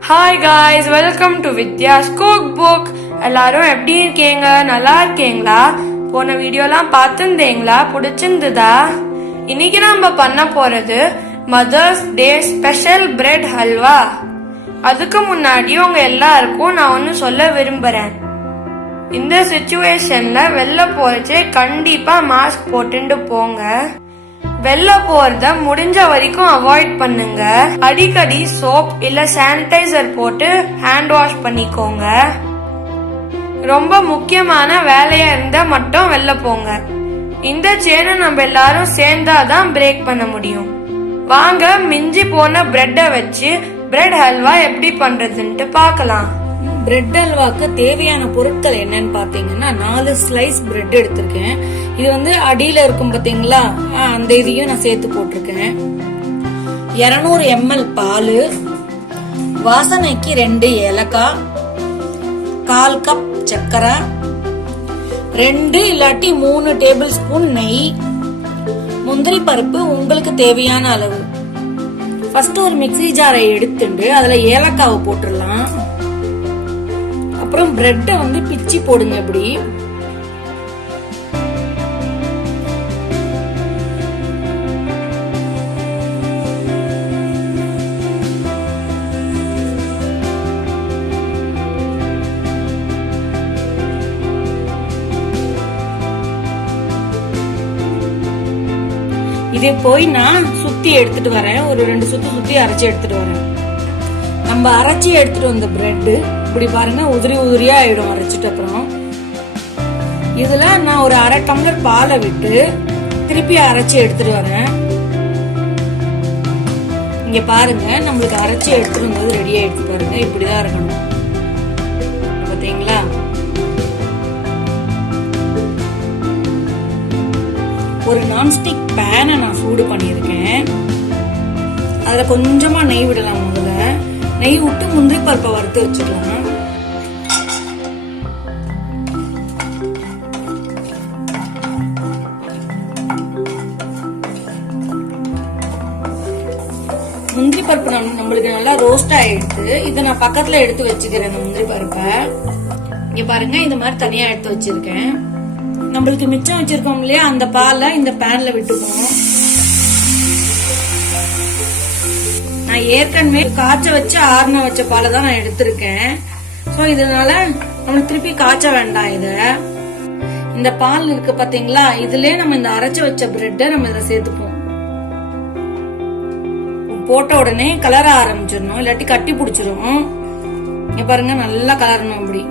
Hi guys, welcome to Vidya's cook book. எல்லாரும் எப்படி இருக்கீங்க? நல்லா இருக்கீங்களா? போன வீடியோலாம் பார்த்துருந்தீங்களா? பிடிச்சிருந்ததா? இன்னைக்கு நம்ம பண்ண போறது mother's day special bread halwa. அதுக்கு முன்னாடி உங்க எல்லாருக்கும் நான் ஒன்னு சொல்ல விரும்புறேன். இந்த சிச்சுவேஷன்ல வெளில போறச்சே கண்டிப்பா மாஸ்க் போட்டுட்டு போங்க. வெளில போறத முடிஞ்ச வரைக்கும் அவாய்ட் பண்ணுங்க. அடிக்கடி சோப் இல்ல சானிடைசர் போட்டு ஹேண்ட் வாஷ் பண்ணிக்கோங்க. ரொம்ப முக்கியமான வேலையா இருந்தா மட்டும் வெளில போங்க. இந்த செயினை நம்ம எல்லாரும் சேர்ந்தாதான் பிரேக் பண்ண முடியும். வாங்க மிஞ்சி போன பிரெட்டை வச்சு பிரெட் ஹல்வா எப்படி பண்றதுன்ட்டு பார்க்கலாம். பிரெட் அல்வாக்கு தேவையான பொருட்கள் என்னன்னு பாத்தீங்கன்னா 4 ஸ்லைஸ் பிரெட் எடுத்திருக்கேன். இது வந்து அடியில இருக்கும் பாத்தீங்களா, அந்த இதையும் நான் சேர்த்து போட்டிருக்கேன். 200 ml பால், வாசனைக்கு 2 ஏலக்காய், 1/4 கப் சர்க்கரை, 2 இல்லாட்டி 3 டேபிள் ஸ்பூன் நெய், முந்திரி பருப்பு உங்களுக்கு தேவையான அளவு. ஃபர்ஸ்ட் ஒரு மிக்ஸி ஜாரை எடுத்துட்டு அதுல ஏலக்காவை போட்டுடலாம். அப்புறம் பிரெட்டை வந்து பிச்சி போடுங்க. இப்படி இதே போய் நான் சுத்தி எடுத்துட்டு வரேன். ஒரு 2 சுத்தி அரைச்சி எடுத்துட்டு வரேன். நம்ம அரைச்சி எடுத்துட்டு வந்த பிரெட் இப்படி பாருங்க உதிரி உதிரியா ஆயிடும் அரைச்சிட்டு. அப்புறம் இதுல நான் ஒரு 1/2 டம்ளர் பாலை விட்டு திருப்பி அரைச்சி எடுத்துட்டு வரேன். இங்க பாருங்க நம்மளுக்கு அரைச்சி எடுத்துட்டு வந்தது ரெடி ஆயிடுச்சு. பாருங்க இப்படிதான் இருக்கணும். பாத்தீங்களா? ஒரு நான்ஸ்டிக் பேனை நான் சூடு பண்ணியிருக்கேன். அதுல கொஞ்சமா நெய் விடலாம். முதல்ல நெய் விட்டு முந்திரி பருப்பை வறுத்து வச்சுக்கலாம். முந்திரி பருப்பு நம்மளுக்கு நல்லா ரோஸ்ட் ஆயிடுது. இதை நான் பக்கத்துல எடுத்து வச்சுக்கிறேன். இந்த முந்திரி பருப்பை இங்க பாருங்க இந்த மாதிரி தனியா எடுத்து வச்சிருக்கேன். நம்மளுக்கு மிச்சம் வச்சிருக்கோம் இல்லையா, அந்த பாலை இந்த பேன்ல விட்டுக்கணும். நான் ஏற்கனவே காய்ச்ச வச்சு ஆறுன வச்ச பாலை தான் நான் எடுத்திருக்கேன். சோ இதனால நம்மளுக்கு திருப்பி காய்ச்ச வேண்டாம். இந்த பால் இருக்கு பாத்தீங்களா, இதுலயே நம்ம இந்த அரைச்சு வச்ச பிரெட்டை நம்ம இதை சேர்த்துப்போம். போட்ட உடனே கலர ஆரம்பிச்சிடணும், இல்லாட்டி கட்டி பிடிச்சிரும். இங்க பாருங்க நல்லா கலரணும். அப்படி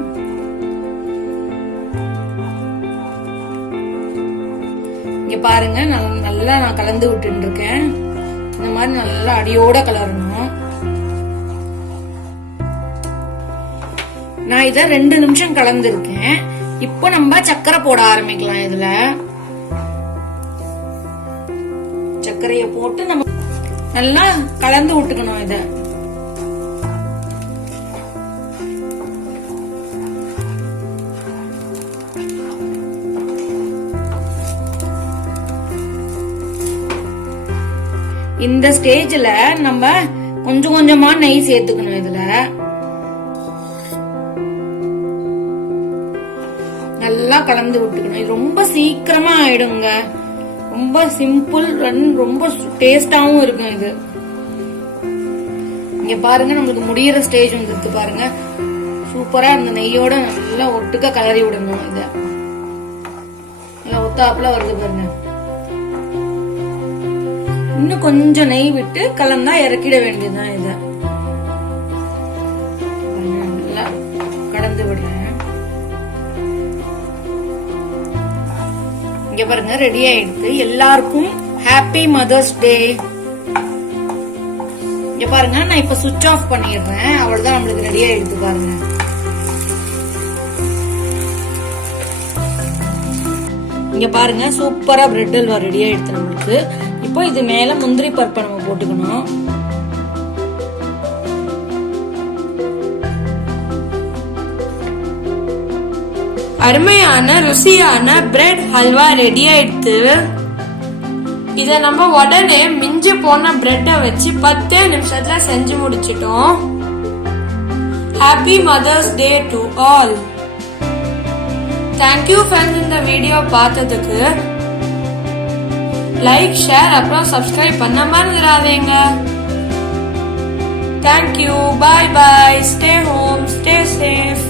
இங்க பாருங்க நல்லா நான் கலந்து விட்டு இருக்கேன். இந்த மாதிரி நல்லா அடியோட கலரணும். நான் இத 2 நிமிஷம் கலந்துருக்கேன். இப்போ நம்ம சர்க்கரை போட ஆரம்பிக்கலாம். இதுல சர்க்கரைய போட்டு நம்ம நல்லா கலந்து விட்டுக்கணும். இத இந்த ஸ்டேஜ்ல நம்ம கொஞ்சம் கொஞ்சமா நெய் சேர்த்துக்கணும். இதுல நல்லா கலந்து விட்டுக்கணும். இது ரொம்ப சீக்கிரமா ஆயிடுங்க. ரொம்ப சிம்பிள், ரொம்ப டேஸ்டாவும் இருக்கும். இது இங்க பாருங்க நம்மளுக்கு முடியற ஸ்டேஜ் வந்துருக்கு. பாருங்க சூப்பரா இந்த நெய்யோட நல்லா ஒட்டுக்க கலரி விடணும். இத நல்லா ஒத்தாப்புல வருது பாருங்க. இன்னும் கொஞ்சம் நெய் விட்டு கலந்தா இறக்கிட வேண்டியதுதான். இத நல்லா கலந்து விடுறேன். இங்க பாருங்க ரெடி ஆயிடுது. எல்லாருக்கும் ஹாப்பி மதர்ஸ் டே. இங்க பாருங்க நான் இப்ப சுவிட்ச் ஆஃப் பண்ணிடுறேன். அவ்வளவுதான், நம்மளுக்கு ரெடி ஆயிடுது. பாருங்க இங்க பாருங்க சூப்பரா பிரெட் அல்வா ரெடி ஆயிடுது நம்மளுக்கு. இப்போ இது மேல முந்திரி பருப்பை நம்ம போட்டுக்கணும். அருமையான ருசியான பிரெட் ஹல்வா ரெடி ஆயிடுது. இத நம்ம உடனே மிஞ்சி போன பிரெட்டை வச்சு 10 நிமிஷத்துல செஞ்சு முடிச்சிட்டோம். Happy Mother's Day to all. Thank you friends, இந்த வீடியோ பார்த்ததுக்கு லைக் ஷேர் அப்புறம் சப்ஸ்கிரைப் பண்ண மறந்துடாதீங்க. Thank you. Bye bye. Stay home. Stay safe.